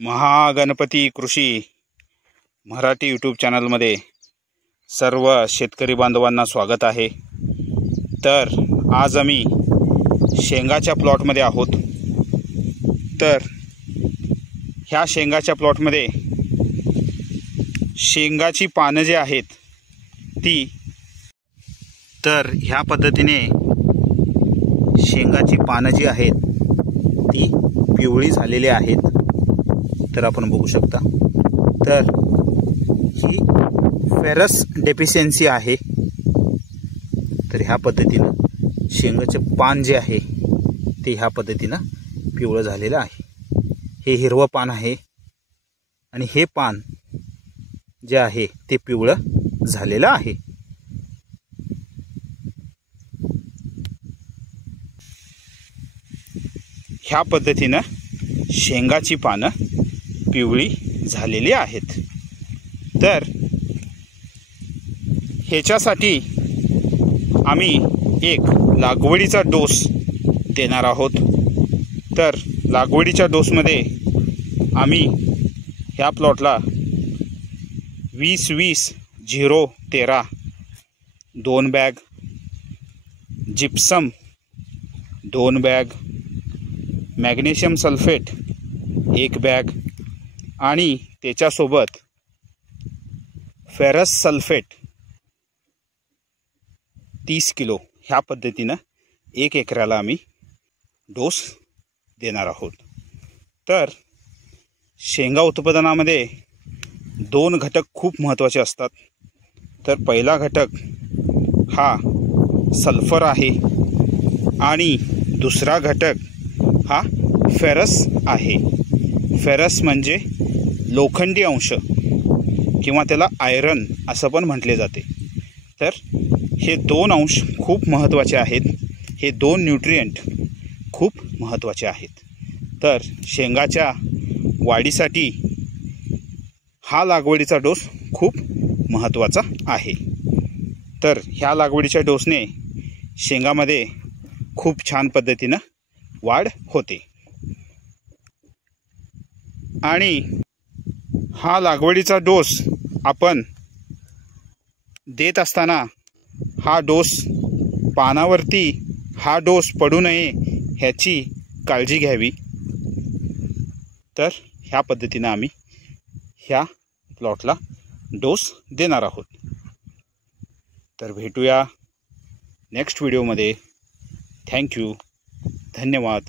महागणपती कृषी मराठी यूट्यूब चॅनलमध्ये सर्व शेतकरी बांधवांना स्वागत आहे। तर आज आम्ही शेंगाच्या प्लॉटमध्ये आहोत। तर ह्या शेंगाच्या प्लॉटमध्ये शेंगाची पानं जी आहेत ती तर ह्या पद्धतीने शेंगाची पानं जी आहेत ती पिवळी झालेली आहेत। तर आपण बघू शकता तर ही फेरस डेफिशियन्सी आहे। तर ह्या पद्धतीने शेंगाचे पान जे आहे ते ह्या पद्धतीने पिवळं झालेलं आहे। हे हिरवं पान आहे आणि हे पान जे आहे ते पिवळं झालेलं आहे। ह्या पद्धतीने शेंगाची पानं पिवळी झालेली आहेत। तर ह्याच्यासाठी आम्ही एक लागवडीचा डोस देणार आहोत। तर लागवडीच्या डोसमध्ये आम्ही ह्या प्लॉटला 20-20-0-13 2 bag, gypsum 2 bag, magnesium sulphate 1 bag आणि त्याच्यासोबत फेरस सल्फेट 30 किलो ह्या पद्धतीने 1 एकराला आम्ही डोस देणार आहोत। तर शेंगा उत्पादनामध्ये 2 घटक खूप महत्त्वाचे असतात। तर पहिला घटक हा सल्फर आहे आणि दुसरा घटक हा फेरस आहे। फेरस म्हणजे लोखंडी अंश किंवा त्याला आयरन असं पण म्हटले जाते। तर हे 2 अंश खूप महत्त्वाचे आहेत। हे 2 न्यूट्रिएंट खूप महत्त्वाचे आहेत। तर शेंगाच्या वाढीसाठी हा लागवडीचा डोस खूप महत्त्वाचा आहे। तर ह्या लागवडीच्या डोसने शेंगामध्ये खूप छान पद्धतीने वाढ होते आणि हा लागवडीचा डोस आपण देत असताना हा डोस पानावरती हा डोस पडू नये ह्याची काळजी घ्यावी। तर ह्या पद्धतीने आम्ही ह्या प्लॉटला डोस देणार आहोत। तर भेटूया नेक्स्ट व्हिडिओमध्ये। थँक्यू, धन्यवाद।